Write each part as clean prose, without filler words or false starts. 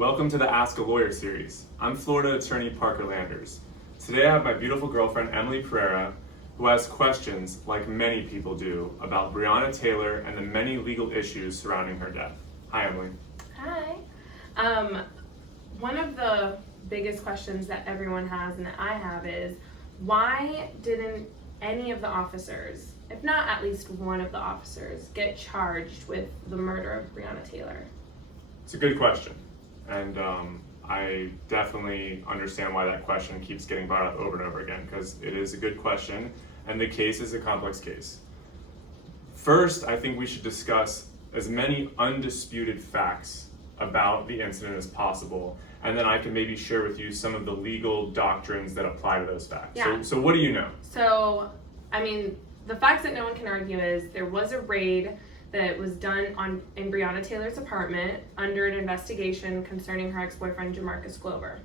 Welcome to the Ask a Lawyer series. I'm Florida attorney Parker Landers. Today I have my beautiful girlfriend Emily Pereira, who has questions, like many people do, about Breonna Taylor and the many legal issues surrounding her death. Hi, Emily. Hi. One of the biggest questions that everyone has and that I have is, why didn't any of the officers, if not at least one of the officers, get charged with the murder of Breonna Taylor? It's a good question, and I definitely understand why that question keeps getting brought up over and over again, because it is a good question, and the case is a complex case. First, I think we should discuss as many undisputed facts about the incident as possible, and then I can maybe share with you some of the legal doctrines that apply to those facts. Yeah. So what do you know? So, the facts that no one can argue is there was a raid that was done in Breonna Taylor's apartment under an investigation concerning her ex-boyfriend, Jamarcus Glover.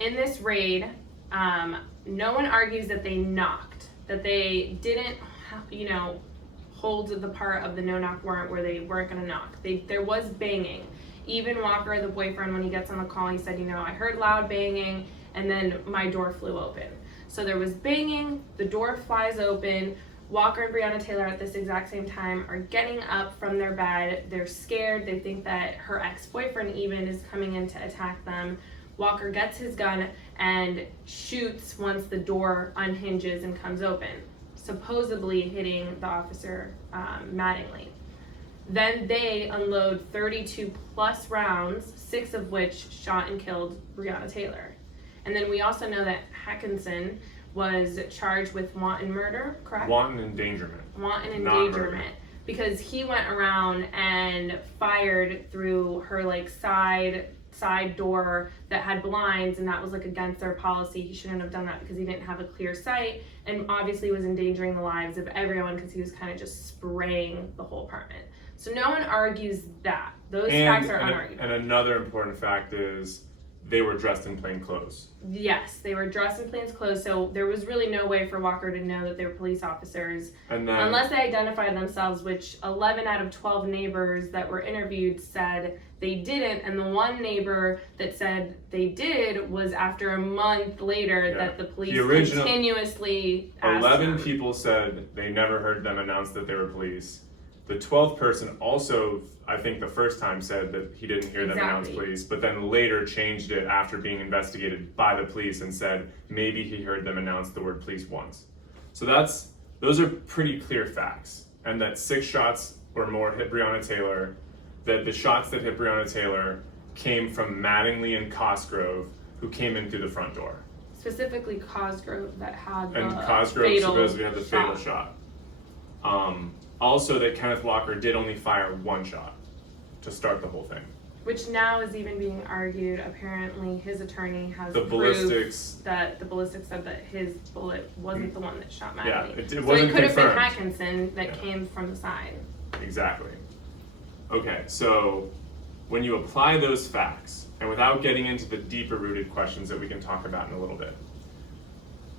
In this raid, no one argues that they knocked, that they didn't, hold the part of the no-knock warrant where they weren't going to knock. There was banging. Even Walker, the boyfriend, when he gets on the call, he said, I heard loud banging, and then my door flew open. So there was banging, the door flies open. Walker and Breonna Taylor at this exact same time are getting up from their bed. They're scared. They think that her ex-boyfriend even is coming in to attack them. Walker gets his gun and shoots once the door unhinges and comes open, supposedly hitting the officer Mattingly. Then they unload 32 plus rounds, 6 of which shot and killed Breonna Taylor. And then we also know that Hackinson was charged with wanton murder, correct? Wanton endangerment. Wanton endangerment. Because he went around and fired through her side door that had blinds, and that was against their policy. He shouldn't have done that because he didn't have a clear sight, and obviously was endangering the lives of everyone because he was kind of just spraying the whole apartment. So no one argues that. Those facts are unarguable. And another important fact is they were dressed in plain clothes. Yes, they were dressed in plain clothes, so there was really no way for Walker to know that they were police officers, unless they identified themselves, which 11 out of 12 neighbors that were interviewed said they didn't, and the one neighbor that said they did was after a month later that the police continuously asked 11 them. people said they never heard them announce that they were police. The 12th person also, I think the first time, said that he didn't hear them announce police, but then later changed it after being investigated by the police and said maybe he heard them announce the word police once. So those are pretty clear facts, and that 6 shots or more hit Breonna Taylor, that the shots that hit Breonna Taylor came from Mattingly and Cosgrove, who came in through the front door. Specifically Cosgrove that had the Cosgrove supposedly had the fatal shot. Also, that Kenneth Walker did only fire 1 shot to start the whole thing. Which now is even being argued. Apparently, his attorney has ballistics that the ballistics said that his bullet wasn't the one that shot Mattingly. Yeah, it so wasn't it could confirmed. have been Hackinson that came from the side. Exactly. Okay, so when you apply those facts, and without getting into the deeper rooted questions that we can talk about in a little bit,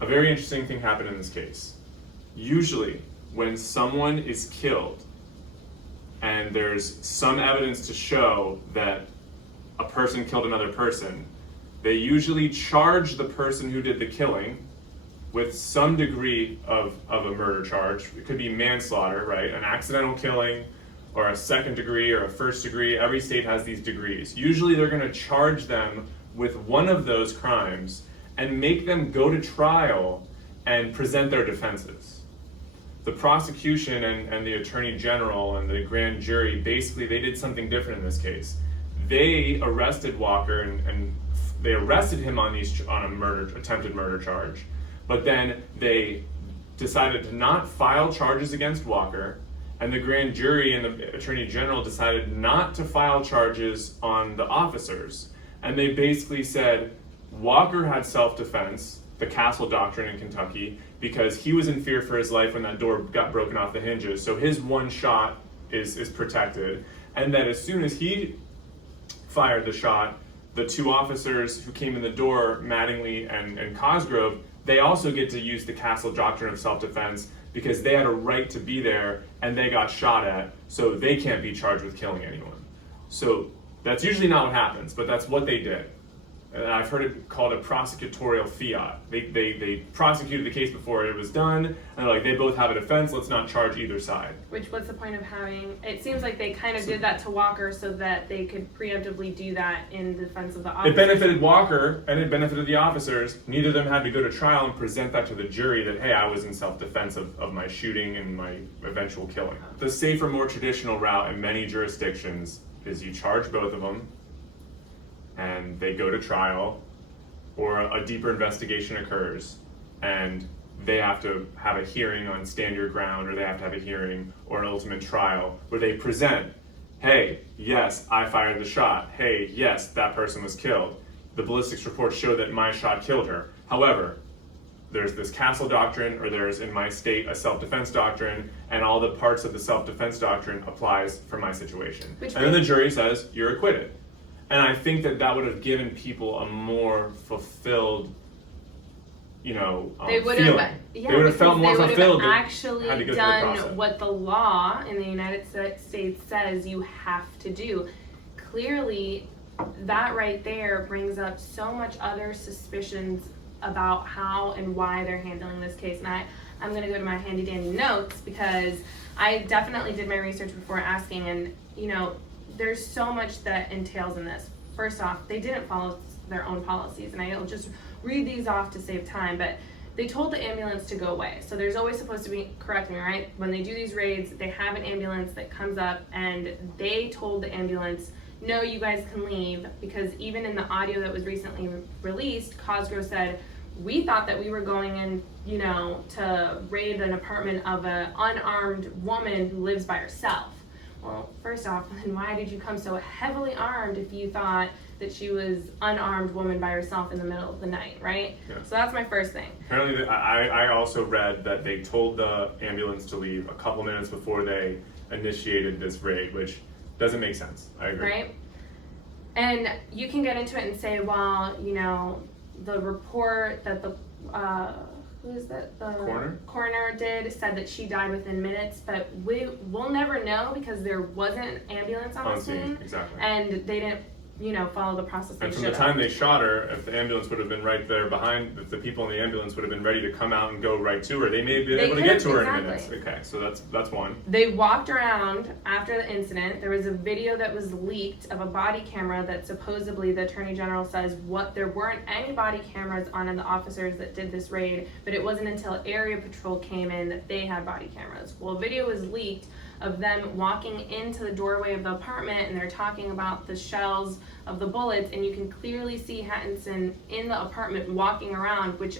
a very interesting thing happened in this case. Usually, when someone is killed and there's some evidence to show that a person killed another person, they usually charge the person who did the killing with some degree of a murder charge. It could be manslaughter, right? An accidental killing, or a second degree, or a first degree. Every state has these degrees. Usually they're going to charge them with one of those crimes and make them go to trial and present their defenses. The prosecution and the attorney general and the grand jury, basically they did something different in this case. They arrested Walker and they arrested him on a attempted murder charge, but then they decided to not file charges against Walker, and the grand jury and the attorney general decided not to file charges on the officers. And they basically said Walker had self-defense, the Castle Doctrine in Kentucky, because he was in fear for his life when that door got broken off the hinges. So his 1 shot is protected. And that as soon as he fired the shot, the 2 officers who came in the door, Mattingly and Cosgrove, they also get to use the Castle Doctrine of self-defense because they had a right to be there and they got shot at, so they can't be charged with killing anyone. So That's usually not what happens, but that's what they did. And I've heard it called a prosecutorial fiat. They prosecuted the case before it was done, and they're like, they both have a defense, let's not charge either side. What's the point of having, it seems like they kind of did that to Walker so that they could preemptively do that in defense of the officers. It benefited Walker, and it benefited the officers. Neither of them had to go to trial and present that to the jury that, hey, I was in self-defense of my shooting and my eventual killing. The safer, more traditional route in many jurisdictions is you charge both of them, and they go to trial, or a deeper investigation occurs, and they have to have a hearing on stand your ground, or they have to have a hearing or an ultimate trial where they present, hey, yes, I fired the shot. Hey, yes, that person was killed. The ballistics reports show that my shot killed her. However, there's this Castle Doctrine, or there's, in my state, a self-defense doctrine, and all the parts of the self-defense doctrine applies for my situation. And then the jury says, you're acquitted. And I think that would have given people a more fulfilled, feeling. They would have felt more fulfilled. They would have actually done what the law in the United States says you have to do. Clearly, that right there brings up so much other suspicions about how and why they're handling this case. And I'm going to go to my handy dandy notes because I definitely did my research before asking, and there's so much that entails in this. First off, they didn't follow their own policies, and I'll just read these off to save time, but they told the ambulance to go away. So there's always supposed to be, correct me, right? When they do these raids, they have an ambulance that comes up, and they told the ambulance, no, you guys can leave, because even in the audio that was recently released, Cosgrove said, we thought that we were going in, to raid an apartment of an unarmed woman who lives by herself. Well, first off, then why did you come so heavily armed if you thought that she was unarmed woman by herself in the middle of the night, right? Yeah. So that's my first thing. Apparently, I also read that they told the ambulance to leave a couple minutes before they initiated this raid, which doesn't make sense. I agree. Right? And you can get into it and say, well, the report that the coroner did said that she died within minutes, but we'll never know because there wasn't an ambulance on the scene. Exactly. And they didn't follow the process. And from the time they shot her, if the ambulance would have been right there behind, if the people in the ambulance would have been ready to come out and go right to her, they may have been able to get to her in minutes. Okay, so that's one. They walked around after the incident. There was a video that was leaked of a body camera that supposedly the Attorney General says there weren't any body cameras on the officers that did this raid, but it wasn't until Area Patrol came in that they had body cameras. Well, a video was leaked of them walking into the doorway of the apartment, and they're talking about the shells of the bullets, and you can clearly see Hattinson in the apartment walking around, which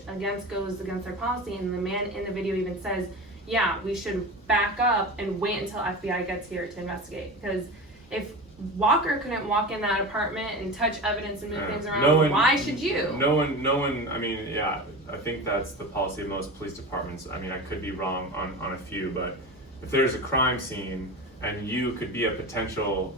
goes against their policy. And the man in the video even says, yeah, we should back up and wait until FBI gets here to investigate, because if Walker couldn't walk in that apartment and touch evidence and move things around, why should you? No one, I think that's the policy of most police departments. I could be wrong on a few, but if there's a crime scene and you could be a potential,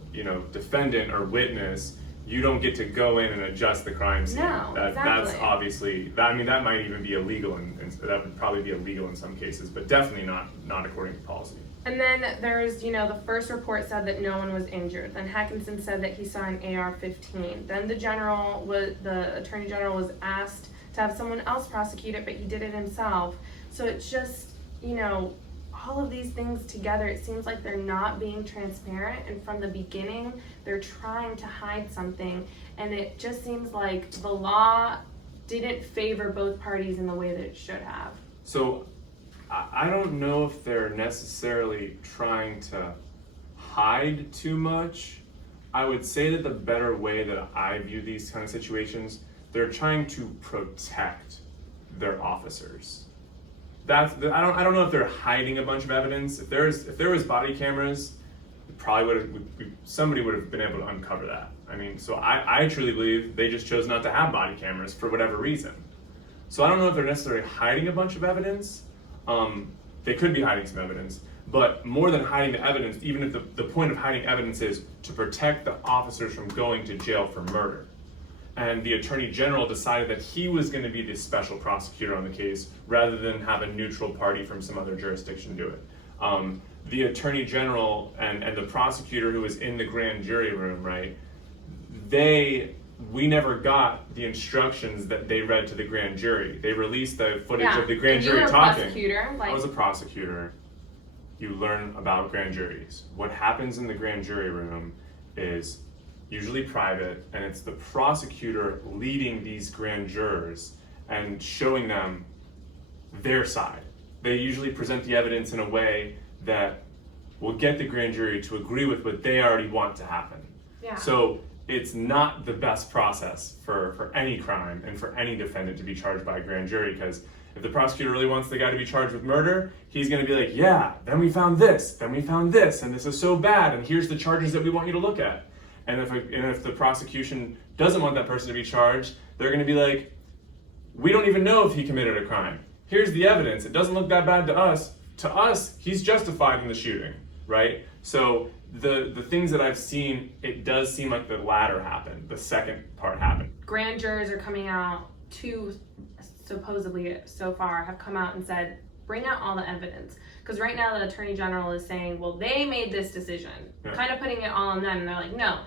defendant or witness, you don't get to go in and adjust the crime scene. No, exactly. That's obviously, that might even be illegal, and that would probably be illegal in some cases, but definitely not according to policy. And then there's, the first report said that no one was injured. Then Hackinson said that he saw an AR-15. Then the Attorney General was asked to have someone else prosecute it, but he did it himself. So it's just, all of these things together, it seems like they're not being transparent, and from the beginning, they're trying to hide something, and it just seems like the law didn't favor both parties in the way that it should have. So, I don't know if they're necessarily trying to hide too much. I would say that the better way that I view these kind of situations, they're trying to protect their officers. I don't know if they're hiding a bunch of evidence. If there was body cameras, somebody would have been able to uncover that. So I truly believe they just chose not to have body cameras for whatever reason. So I don't know if they're necessarily hiding a bunch of evidence. They could be hiding some evidence, but more than hiding the evidence, even if the point of hiding evidence is to protect the officers from going to jail for murder. And the Attorney General decided that he was going to be the special prosecutor on the case rather than have a neutral party from some other jurisdiction do it. The Attorney General and the prosecutor who was in the grand jury room, right, we never got the instructions that they read to the grand jury. They released the footage of the grand and jury you were talking. A prosecutor, I was a prosecutor. You learn about grand juries. What happens in the grand jury room is usually private, and it's the prosecutor leading these grand jurors and showing them their side. They usually present the evidence in a way that will get the grand jury to agree with what they already want to happen. Yeah. So it's not the best process for any crime and for any defendant to be charged by a grand jury, because if the prosecutor really wants the guy to be charged with murder, he's going to be like, yeah, then we found this, and this is so bad, and here's the charges that we want you to look at. And if the prosecution doesn't want that person to be charged, they're going to be like, we don't even know if he committed a crime. Here's the evidence. It doesn't look that bad to us. To us, he's justified in the shooting, right? So the things that I've seen, it does seem like the latter happened. The second part happened. Grand jurors are coming out supposedly so far have come out and said, bring out all the evidence. Because right now the Attorney General is saying, well, they made this decision, kind of putting it all on them. And they're like, no,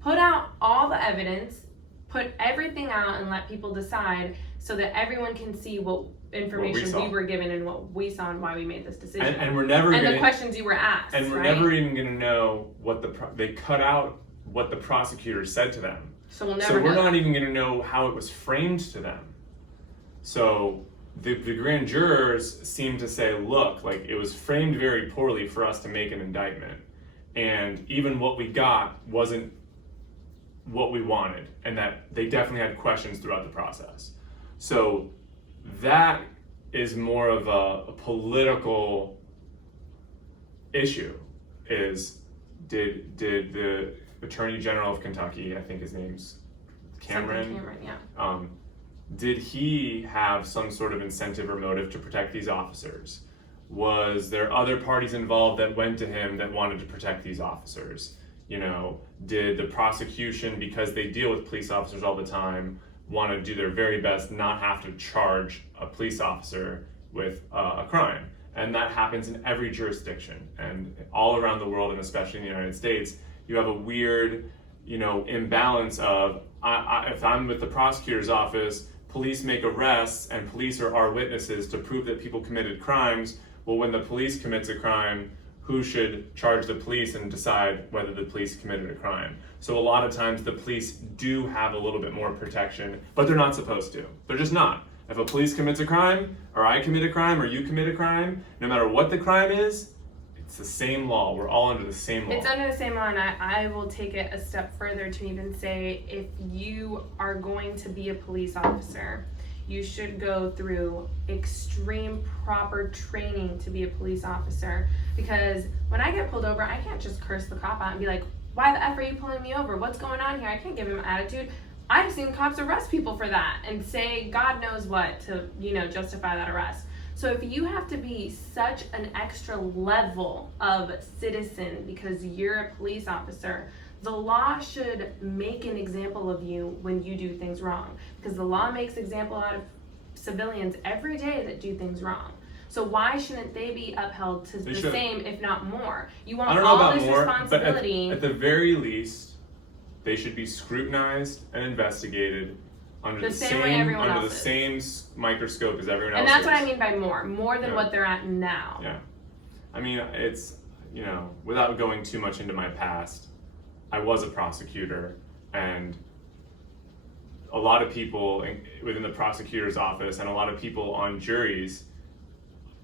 put out all the evidence, put everything out and let people decide so that everyone can see what information we were given and what we saw and why we made this decision. And we're never the questions you were asked. And we're never even going to know what they cut out what the prosecutor said to them. So we'll never know. We're not even going to know how it was framed to them. So the grand jurors seem to say, look, like it was framed very poorly for us to make an indictment. And even what we got wasn't what we wanted. And that they definitely had questions throughout the process. So that is more of a political issue. Did the Attorney General of Kentucky, I think his name's Cameron, yeah. Did he have some sort of incentive or motive to protect these officers? Was there other parties involved that went to him that wanted to protect these officers? You know, did the prosecution, because they deal with police officers all the time, want to do their very best not have to charge a police officer with a crime? And that happens in every jurisdiction and all around the world, and especially in the United States. You have a weird, imbalance of, if I'm with the prosecutor's office, police make arrests and police are our witnesses to prove that people committed crimes. Well, when the police commits a crime, who should charge the police and decide whether the police committed a crime? So a lot of times the police do have a little bit more protection, but they're not supposed to. They're just not. If a police commits a crime, or I commit a crime, or you commit a crime, no matter what the crime is, it's the same law. We're all under the same law. It's under the same law, and I will take it a step further to even say, if you are going to be a police officer, you should go through extreme proper training to be a police officer. Because when I get pulled over, I can't just curse the cop out and be like, why the F are you pulling me over? What's going on here? I can't give him attitude. I've seen cops arrest people for that and say God knows what to, justify that arrest. So if you have to be such an extra level of citizen because you're a police officer, the law should make an example of you when you do things wrong. Because the law makes example out of civilians every day that do things wrong. So why shouldn't they be upheld to the same, if not more? You want all this responsibility. But at the very least, they should be scrutinized and investigated under the same microscope as everyone else. And that's what I mean by more than what they're at now. Yeah. I mean, it's, without going too much into my past, I was a prosecutor, and a lot of people within the prosecutor's office and a lot of people on juries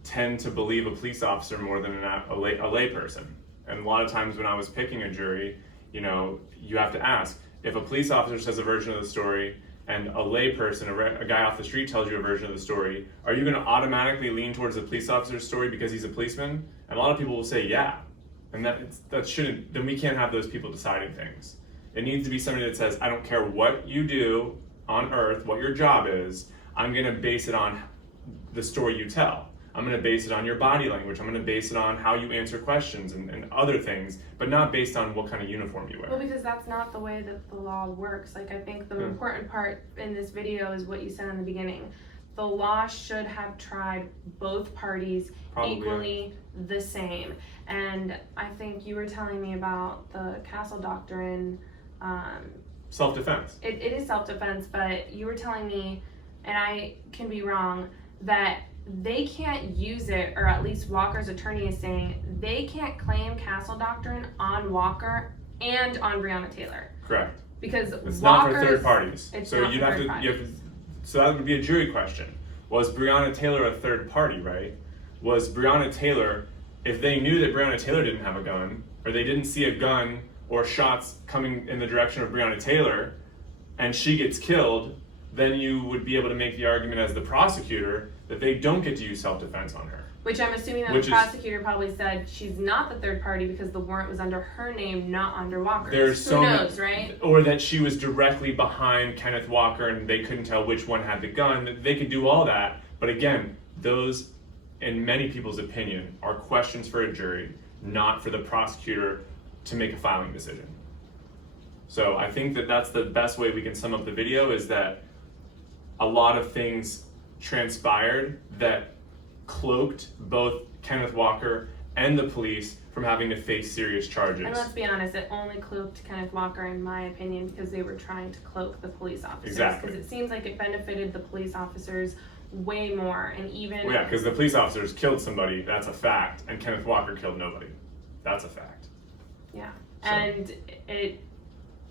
tend to believe a police officer more than a lay person. And a lot of times when I was picking a jury, you have to ask, if a police officer says a version of the story and a lay person, a guy off the street tells you a version of the story, are you going to automatically lean towards the police officer's story because he's a policeman? And a lot of people will say, yeah. And then we can't have those people deciding things. It needs to be somebody that says, I don't care what you do on earth, what your job is, I'm going to base it on the story you tell. I'm going to base it on your body language. I'm going to base it on how you answer questions and other things, but not based on what kind of uniform you wear. Well, because that's not the way that the law works. Like, I think the important part in this video is what you said in the beginning. The law should have tried both parties equally the same. And I think you were telling me about the Castle Doctrine Self-defense. It is self-defense, but you were telling me, and I can be wrong, that they can't use it, or at least Walker's attorney is saying they can't claim Castle Doctrine on Walker and on Breonna Taylor. Correct. Because it's not for third parties. It's so not you'd for have third to, parties. you have to. So that would be a jury question. Was Breonna Taylor a third party? Right? Was Breonna Taylor, if they knew that Breonna Taylor didn't have a gun, or they didn't see a gun or shots coming in the direction of Breonna Taylor, and she gets killed, then you would be able to make the argument as the prosecutor that they don't get to use self-defense on her. Which I'm assuming that the prosecutor probably said she's not the third party because the warrant was under her name, not under Walker's. Who knows, right? Or that she was directly behind Kenneth Walker and they couldn't tell which one had the gun. They could do all that. But again, those, in many people's opinion, are questions for a jury, not for the prosecutor to make a filing decision. So I think that that's the best way we can sum up the video, is that a lot of things transpired that cloaked both Kenneth Walker and the police from having to face serious charges. And let's be honest, it only cloaked Kenneth Walker, in my opinion, because they were trying to cloak the police officers. Exactly. Because it seems like it benefited the police officers way more, and even... Well, yeah, because the police officers killed somebody, that's a fact, and Kenneth Walker killed nobody. That's a fact. Yeah, So. and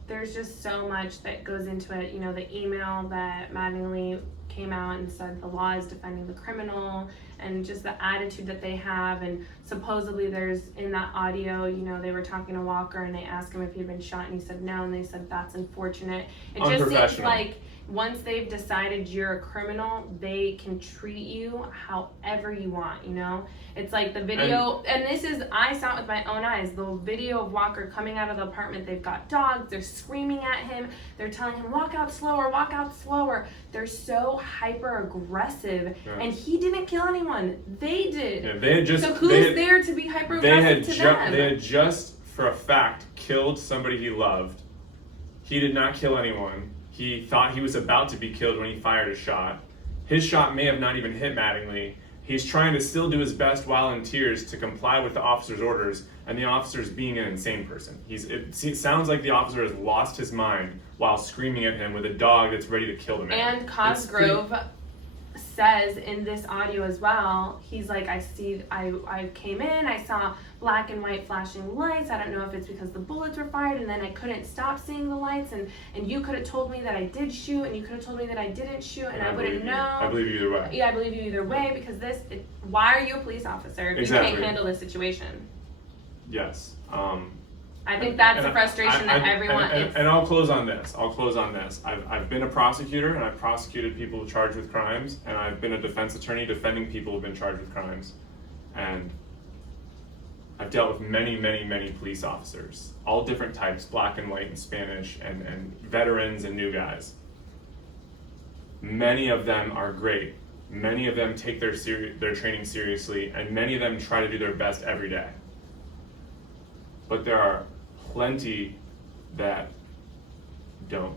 there's just so much that goes into it. You know, the email that Mattingly came out and said the law is defending the criminal, and just the attitude that they have. And supposedly there's, in that audio, you know, they were talking to Walker and they asked him if he'd been shot, and he said no, and they said that's unfortunate. It just seems like once they've decided you're a criminal, they can treat you however you want, you know? It's like the video, and this is, I saw it with my own eyes, the video of Walker coming out of the apartment. They've got dogs, they're screaming at him, they're telling him, walk out slower, walk out slower. They're so hyper aggressive, and he didn't kill anyone, they did. Yeah, they had just, so who's there to be hyper aggressive to them? They had just, for a fact, killed somebody he loved. He did not kill anyone. He thought he was about to be killed when he fired a shot. His shot may have not even hit Mattingly. He's trying to still do his best while in tears to comply with the officer's orders, and the officer's being an insane person. It sounds like the officer has lost his mind while screaming at him with a dog that's ready to kill the man. And Cosgrove says in this audio as well, he's like, I came in, I saw black and white flashing lights. I don't know if it's because the bullets were fired, and then I couldn't stop seeing the lights, and you could have told me that I did shoot, and you could have told me that I didn't shoot, and I wouldn't know. I believe you either way. Yeah, I believe you either way, because why are you a police officer if you can't handle this situation? Yes. I think that's the frustration that everyone... And I'll close on this. I've been a prosecutor, and I've prosecuted people charged with crimes, and I've been a defense attorney defending people who've been charged with crimes. And I've dealt with many, many, many police officers, all different types, black and white and Spanish, and veterans and new guys. Many of them are great. Many of them take their training seriously, and many of them try to do their best every day. But there are plenty that don't.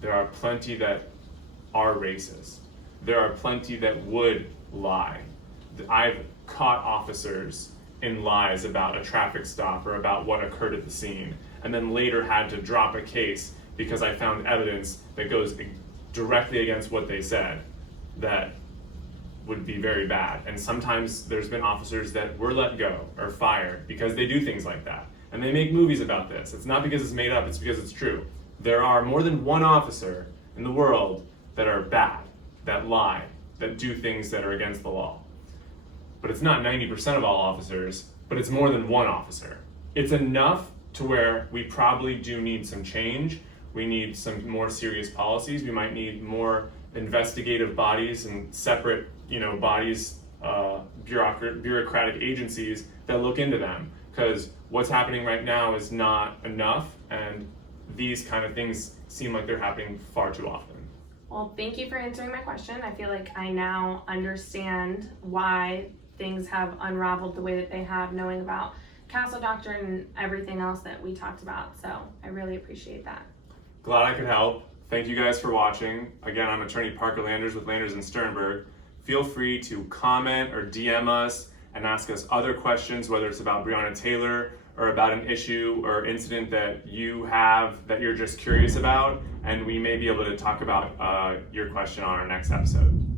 There are plenty that are racist. There are plenty that would lie. I've caught officers in lies about a traffic stop or about what occurred at the scene, and then later had to drop a case because I found evidence that goes directly against what they said that would be very bad. And sometimes there's been officers that were let go or fired because they do things like that. And they make movies about this. It's not because it's made up, it's because it's true. There are more than one officer in the world that are bad, that lie, that do things that are against the law. But it's not 90% of all officers, but it's more than one officer. It's enough to where we probably do need some change. We need some more serious policies. We might need more investigative bodies and separate, bodies, bureaucratic agencies that look into them. Because what's happening right now is not enough, and these kind of things seem like they're happening far too often. Well, thank you for answering my question. I feel like I now understand why things have unraveled the way that they have, knowing about Castle Doctrine and everything else that we talked about. So I really appreciate that. Glad I could help. Thank you guys for watching. Again, I'm attorney Parker Landers with Landers and Sternberg. Feel free to comment or DM us and ask us other questions, whether it's about Breonna Taylor or about an issue or incident that you have that you're just curious about, and we may be able to talk about your question on our next episode.